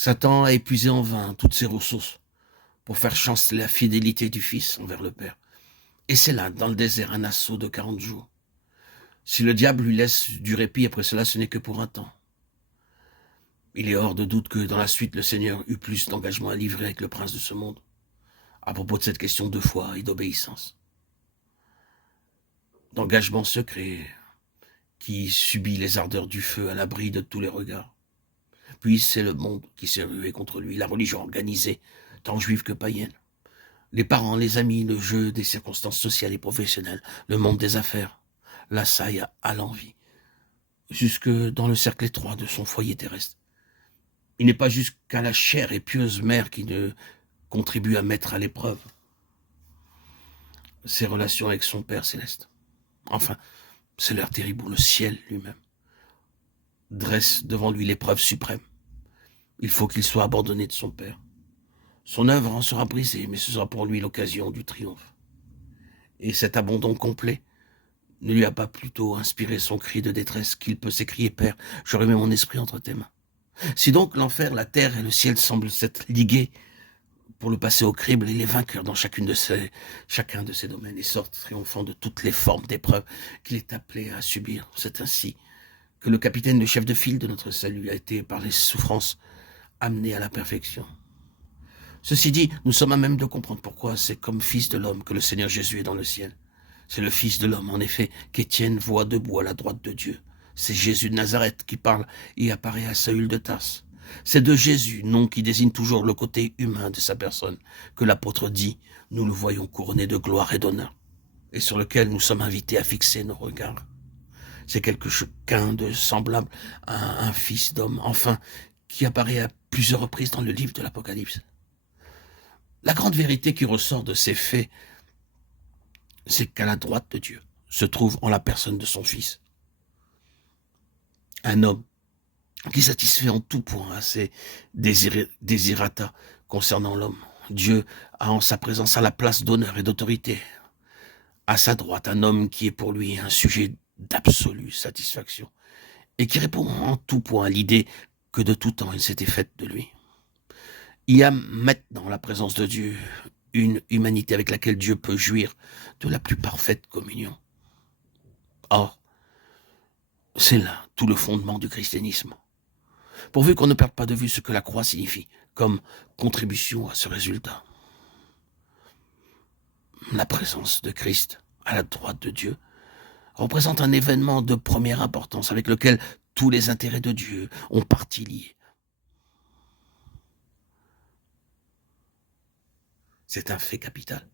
Satan a épuisé en vain toutes ses ressources pour faire chanceler la fidélité du Fils envers le Père. Et c'est là, dans le désert, un assaut de 40 jours. Si le diable lui laisse du répit après cela, ce n'est que pour un temps. Il est hors de doute que dans la suite, le Seigneur eut plus d'engagement à livrer avec le prince de ce monde, à propos de cette question de foi et d'obéissance. D'engagement secret qui subit les ardeurs du feu à l'abri de tous les regards. Puis c'est le monde qui s'est rué contre lui, la religion organisée, tant juive que païenne. Les parents, les amis, le jeu des circonstances sociales et professionnelles, le monde des affaires, l'assaille à l'envie, jusque dans le cercle étroit de son foyer terrestre. Il n'est pas jusqu'à la chère et pieuse mère qui ne contribue à mettre à l'épreuve ses relations avec son Père céleste. Enfin, c'est l'heure terrible où le ciel lui-même dresse devant lui l'épreuve suprême. Il faut qu'il soit abandonné de son Père. Son œuvre en sera brisée, mais ce sera pour lui l'occasion du triomphe. Et cet abandon complet ne lui a pas plutôt inspiré son cri de détresse qu'il peut s'écrier « Père, je remets mon esprit entre tes mains ». Si donc l'enfer, la terre et le ciel semblent s'être ligués pour le passer au crible, il est vainqueur dans chacun de ces domaines et sort triomphant de toutes les formes d'épreuves qu'il est appelé à subir. C'est ainsi que le capitaine, le chef de file de notre salut, a été, par les souffrances, amené à la perfection. Ceci dit, nous sommes à même de comprendre pourquoi c'est comme fils de l'homme que le Seigneur Jésus est dans le ciel. C'est le fils de l'homme, en effet, qu'Étienne voit debout à la droite de Dieu. C'est Jésus de Nazareth qui parle et apparaît à Saül de Tarse. C'est de Jésus, nom qui désigne toujours le côté humain de sa personne, que l'apôtre dit, nous le voyons couronné de gloire et d'honneur, et sur lequel nous sommes invités à fixer nos regards. C'est quelqu'un de semblable à un fils d'homme, enfin, qui apparaît à plusieurs reprises dans le livre de l'Apocalypse. La grande vérité qui ressort de ces faits, c'est qu'à la droite de Dieu se trouve en la personne de son Fils un homme qui satisfait en tout point à ses désirata concernant l'homme. Dieu a en sa présence à la place d'honneur et d'autorité. À sa droite, un homme qui est pour lui un sujet d'absolue satisfaction et qui répond en tout point à l'idée que de tout temps il s'était faite de lui. Il y a maintenant la présence de Dieu, une humanité avec laquelle Dieu peut jouir de la plus parfaite communion. Or, c'est là tout le fondement du christianisme. Pourvu qu'on ne perde pas de vue ce que la croix signifie comme contribution à ce résultat. La présence de Christ à la droite de Dieu représente un événement de première importance avec lequel tous les intérêts de Dieu ont partie liée. C'est un fait capital.